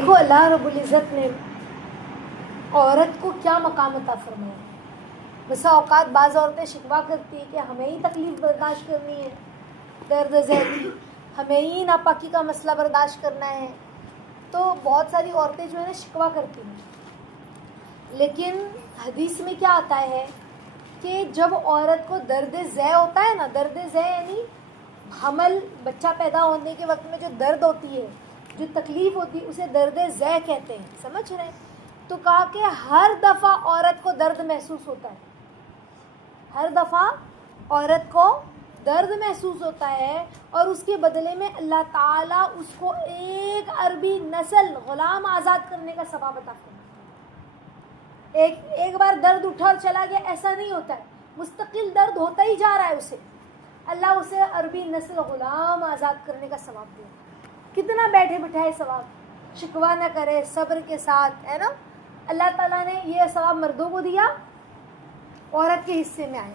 دیکھو اللہ رب العزت نے عورت کو کیا مقام عطا فرمایا. بسا اوقات بعض عورتیں شکوہ کرتی ہیں کہ ہمیں ہی تکلیف برداشت کرنی ہے، درد ذہنی، ہمیں ہی ناپاکی کا مسئلہ برداشت کرنا ہے. تو بہت ساری عورتیں جو ہے نا شکوہ کرتی ہیں. لیکن حدیث میں کیا آتا ہے کہ جب عورت کو درد ذہ ہوتا ہے نا، درد ذہ یعنی حمل، بچہ پیدا ہونے کے وقت میں جو درد ہوتی ہے، جو تکلیف ہوتی ہے، اسے درد ذہ کہتے ہیں. سمجھ رہے ہیں؟ تو کہا کہ ہر دفعہ عورت کو درد محسوس ہوتا ہے، ہر دفعہ عورت کو درد محسوس ہوتا ہے، اور اس کے بدلے میں اللہ تعالیٰ اس کو ایک عربی نسل غلام آزاد کرنے کا ثواب عطا کرتا ہے. ایک بار درد اٹھا اور چلا گیا ایسا نہیں ہوتا ہے، مستقل درد ہوتا ہی جا رہا ہے. اللہ اسے عربی نسل غلام آزاد کرنے کا ثواب دے. کتنا بیٹھے بٹھائے ثواب، شکوہ نہ کرے، صبر کے ساتھ، ہے نا. اللہ تعالیٰ نے یہ ثواب مردوں کو دیا، عورت کے حصے میں آیا.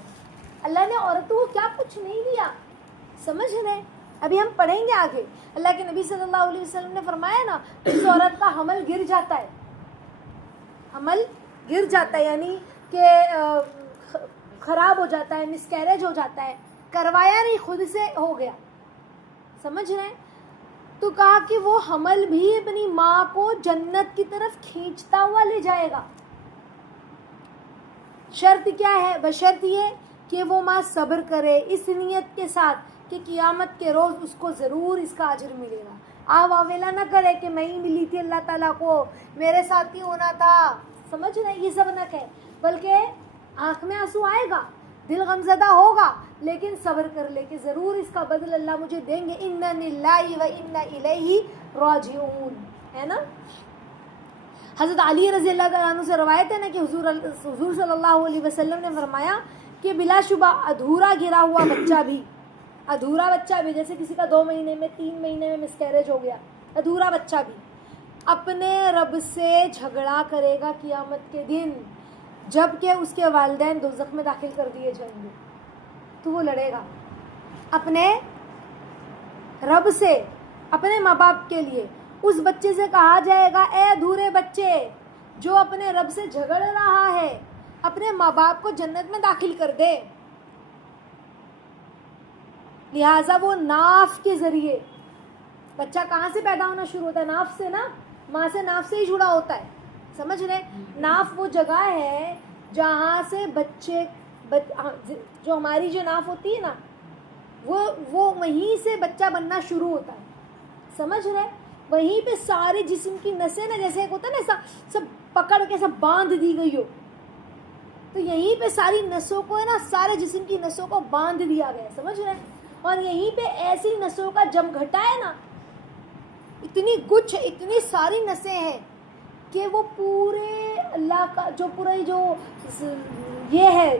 اللہ نے عورتوں کو کیا کچھ نہیں دیا، سمجھ رہے؟ ابھی ہم پڑھیں گے آگے. اللہ کے نبی صلی اللہ علیہ وسلم نے فرمایا نا، اس عورت کا حمل گر جاتا ہے، حمل گر جاتا ہے یعنی کہ خراب ہو جاتا ہے، مسکیریج ہو جاتا ہے، کروایا نہیں، خود سے ہو گیا. سمجھ رہے ہیں؟ تو کہا کہ وہ حمل بھی اپنی ماں کو جنت کی طرف کھینچتا ہوا لے جائے گا. شرط کیا ہے؟ بشرط یہ کہ وہ ماں صبر کرے اس نیت کے ساتھ کہ قیامت کے روز اس کو ضرور اس کا اجر ملے گا. آپ واویلا نہ کرے کہ میں ہی ملی تھی اللہ تعالیٰ کو، میرے ساتھ ہی ہونا تھا. سمجھ رہے؟ یہ سب نہ کہے، بلکہ آنکھ میں آنسو آئے گا، دل غمزدہ ہوگا، لیکن صبر کر لے کہ ضرور اس کا بدل اللہ مجھے دیں گے. اِنَّا لِلَّهِ وَإِنَّا إِلَيْهِ راجعون، ہے نا. حضرت علی رضی اللہ تعالیٰ عنہ سے روایت ہے نا کہ حضور صلی اللہ علیہ وسلم نے فرمایا کہ بلا شبہ ادھورا گرا ہوا بچہ بھی، ادھورا بچہ بھی، جیسے کسی کا 2 مہینے میں 3 مہینے میں مسکیریج ہو گیا، ادھورا بچہ بھی اپنے رب سے جھگڑا کرے گا قیامت کے دن، جب کہ اس کے والدین دوزخ میں داخل کر دیے جائیں گے. تو وہ لڑے گا اپنے رب سے، اپنے ماں باپ کے لیے. اس بچے سے کہا جائے گا اے ادھورے بچے جو اپنے رب سے جھگڑ رہا ہے، اپنے ماں باپ کو جنت میں داخل کر دے. لہٰذا وہ ناف کے ذریعے، بچہ کہاں سے پیدا ہونا شروع ہوتا ہے؟ ناف سے نا، ماں سے ناف سے ہی جڑا ہوتا ہے. سمجھ رہے؟ ناف وہ جگہ ہے جہاں سے بچے، جو ہماری جو ناف ہوتی ہے نا، وہ وہیں سے بچہ بننا شروع ہوتا ہے. سمجھ رہے؟ وہیں پہ سارے جسم کی نسیں نا، جیسے ایک ہوتا ہے نا ایسا سب پکڑ کے سب باندھ دی گئی ہو، تو یہیں پہ ساری نسوں کو ہے نا، سارے جسم کی نسوں کو باندھ دیا گیا. سمجھ رہے؟ اور یہیں پہ ایسی نسوں کا جم گھٹا ہے نا، اتنی کچھ، اتنی ساری نسیں ہیں کہ وہ پورے اللہ کا جو پورا جو یہ ہے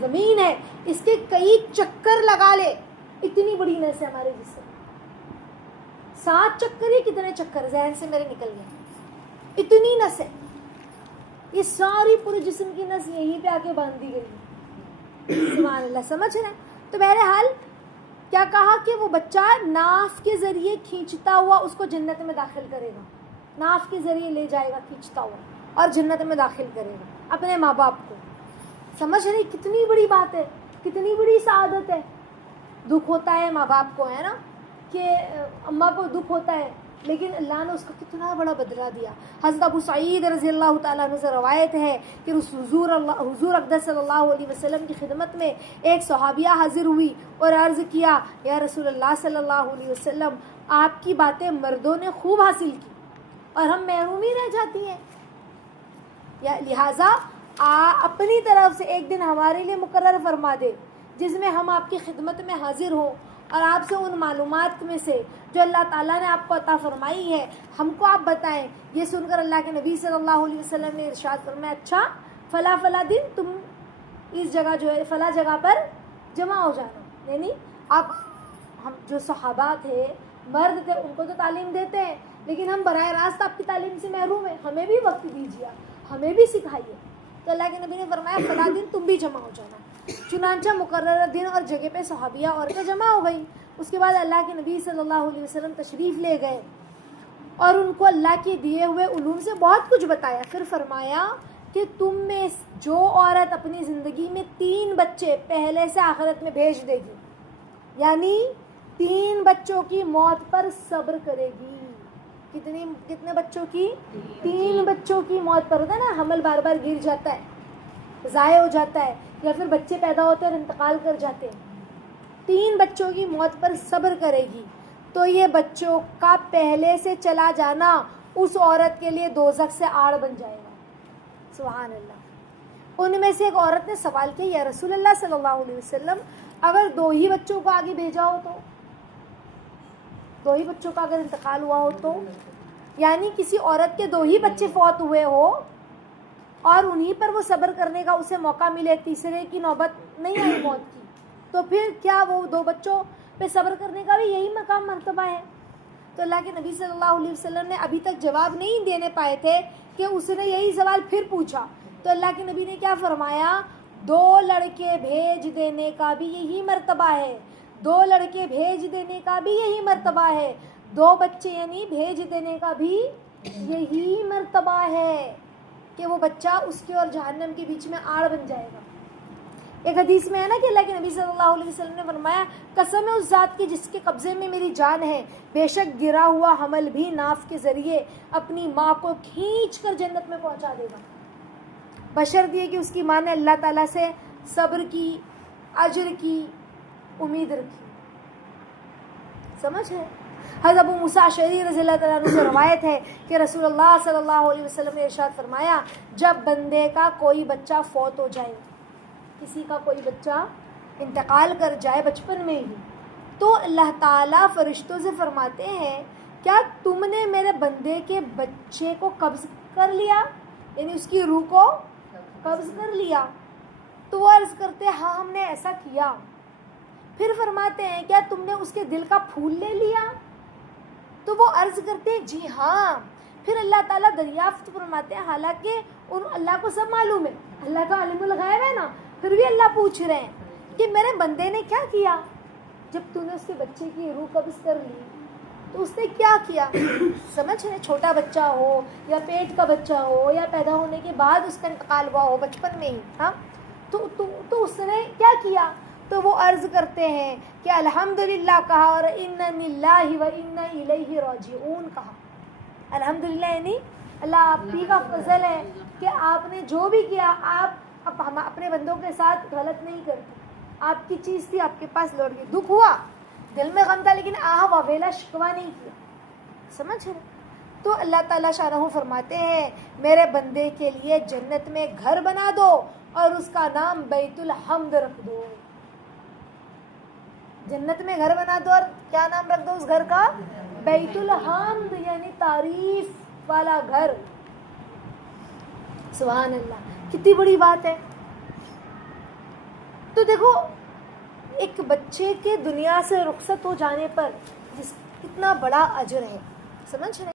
زمین ہے، اس کے کئی چکر لگا لے. اتنی بڑی نس ہے ہمارے جسم، 7 چکر ہی کتنے چکر ذہن سے میرے نکل گئے، اتنی نس ہے. یہ ساری پورے جسم کی نس یہیں پہ آ کے باندھ دی گئی. سبحان اللہ. سمجھ رہے ہیں؟ تو بہرحال کیا کہا کہ وہ بچہ ناف کے ذریعے کھینچتا ہوا اس کو جنت میں داخل کرے گا، ناف کے ذریعے لے جائے گا کھینچتا ہوا، اور جنت میں داخل کرے گا اپنے ماں باپ کو. سمجھ رہے؟ کتنی بڑی بات ہے، کتنی بڑی سعادت ہے. دکھ ہوتا ہے ماں باپ کو، ہے نا، کہ اماں کو دکھ ہوتا ہے، لیکن اللہ نے اس کا کتنا بڑا بدلہ دیا. حضرت ابو سعید رضی اللہ تعالیٰ عنہ سے روایت ہے کہ حضور اقدس صلی اللہ علیہ وسلم کی خدمت میں ایک صحابیہ حاضر ہوئی اور عرض کیا یا رسول اللہ صلی اللہ علیہ وسلم، آپ کی باتیں مردوں نے خوب حاصل کی اور ہم محروم ہی رہ جاتی ہیں، لہٰذا اپنی طرف سے ایک دن ہمارے لیے مقرر فرما دے جس میں ہم آپ کی خدمت میں حاضر ہوں اور آپ سے ان معلومات میں سے جو اللہ تعالیٰ نے آپ کو عطا فرمائی ہے ہم کو آپ بتائیں. یہ سن کر اللہ کے نبی صلی اللہ علیہ وسلم نے ارشاد فرمایا اچھا فلاں دن تم اس جگہ جو ہے فلاں جگہ پر جمع ہو جانا. یعنی آپ، ہم جو صحابہ تھے، مرد تھے، ان کو تو تعلیم دیتے ہیں، لیکن ہم براہ راست آپ کی تعلیم سے محروم ہیں، ہمیں بھی وقت دیجیے، ہمیں بھی سکھائیے. تو اللہ کے نبی نے فرمایا فلاں دن تم بھی جمع ہو جانا. چنانچہ مقررہ دن اور جگہ پہ صحابیہ عورتیں جمع ہو گئی. اس کے بعد اللہ کے نبی صلی اللہ علیہ وسلم تشریف لے گئے اور ان کو اللہ کے دیے ہوئے علوم سے بہت کچھ بتایا. پھر فرمایا کہ تم میں جو عورت اپنی زندگی میں 3 بچے پہلے سے آخرت میں بھیج دے گی, یعنی 3 بچوں کی موت پر صبر کرے گی. کتنے بچوں کی؟ 3 بچوں کی موت پر. ہوتا ہے نا حمل بار بار گر جاتا ہے, ضائع ہو جاتا ہے, یا پھر بچے پیدا ہوتے ہیں اور انتقال کر جاتے ہیں. 3 بچوں کی موت پر صبر کرے گی تو یہ بچوں کا پہلے سے چلا جانا اس عورت کے لیے دوزخ سے آڑ بن جائے گا. سبحان اللہ. ان میں سے ایک عورت نے سوال کیا, یا رسول اللہ صلی اللہ علیہ وسلم, اگر 2 ہی بچوں کو آگے بھیجا ہو تو, 2 ہی بچوں کا اگر انتقال ہوا ہو تو, یعنی کسی عورت کے 2 ہی بچے فوت ہوئے ہو اور انہی پر وہ صبر کرنے کا اسے موقع ملے, تیسرے کی نوبت نہیں آئی موت کی, تو پھر کیا وہ 2 بچوں پہ صبر کرنے کا بھی یہی مقام مرتبہ ہے؟ تو اللہ کے نبی صلی اللہ علیہ وسلم نے ابھی تک جواب نہیں دینے پائے تھے کہ اس نے یہی سوال پھر پوچھا. تو اللہ کے نبی نے کیا فرمایا, 2 لڑکے بھیج دینے کا بھی یہی مرتبہ ہے, 2 لڑکے بھیج دینے کا بھی یہی مرتبہ ہے, 2 بچے یعنی بھیج دینے کا بھی یہی مرتبہ ہے کہ وہ بچہ اس کے اور جہنم کے بیچ میں آڑ بن جائے گا. ایک حدیث میں ہے نا کہ اللہ کے نبی صلی اللہ علیہ وسلم نے فرمایا, قسم ہے اس ذات کی جس کے قبضے میں میری جان ہے, بے شک گرا ہوا حمل بھی ناف کے ذریعے اپنی ماں کو کھینچ کر جنت میں پہنچا دے گا, بشرط یہ کہ اس کی ماں نے اللہ تعالیٰ سے صبر کی, اجر کی امید رکھی. سمجھ ہے؟ حضرت ابو موسیٰ اشعری رضی اللہ تعالیٰ عنہ سے روایت ہے کہ رسول اللہ صلی اللہ علیہ وسلم نے ارشاد فرمایا, جب بندے کا کوئی بچہ فوت ہو جائے, کسی کا کوئی بچہ انتقال کر جائے بچپن میں ہی, تو اللہ تعالیٰ فرشتوں سے فرماتے ہیں, کیا تم نے میرے بندے کے بچے کو قبض کر لیا, یعنی اس کی روح کو قبض کر لیا؟ تو وہ عرض کرتے ہاں ہم نے ایسا کیا. پھر فرماتے ہیں کیا تم نے اس کے دل کا پھول لے لیا؟ تو وہ عرض کرتے ہیں جی ہاں. پھر اللہ تعالیٰ دریافت فرماتے ہیں, حالانکہ اللہ کو سب معلوم ہے, اللہ کا عالم الغیب ہے نا, پھر بھی اللہ پوچھ رہے ہیں کہ میرے بندے نے کیا کیا جب تو نے اس کے بچے کی روح قبض کر لی, تو اس نے کیا کیا؟ سمجھ رہے, چھوٹا بچہ ہو یا پیٹ کا بچہ ہو یا پیدا ہونے کے بعد اس کا انتقال ہوا ہو بچپن میں ہی, ہاں, تو اس نے کیا کیا؟ تو وہ عرض کرتے ہیں کہ الحمدللہ کہا اور انا للہ و انا الیہ راجعون کہا. الحمدللہ یعنی اللہ آپ ہی کا فضل ہے کہ آپ نے جو بھی کیا, آپ ہم اپنے بندوں کے ساتھ غلط نہیں کرتے. آپ کی چیز تھی, آپ کے پاس لوٹ گئی, دکھ ہوا, دل میں غم تھا, لیکن واویلا شکوہ نہیں کیا. سمجھ رہے؟ تو اللہ تعالیٰ شانہ فرماتے ہیں میرے بندے کے لیے جنت میں گھر بنا دو اور اس کا نام بیت الحمد رکھ دو. جنت میں گھر بنا دو اور کیا نام رکھ دو اس گھر کا؟ بیت الحمد, یعنی تعریف والا گھر. سبحان اللہ, کتنی بڑی بات ہے. تو دیکھو, ایک بچے کے دنیا سے رخصت ہو جانے پر کتنا بڑا اجر ہے. سمجھ رہے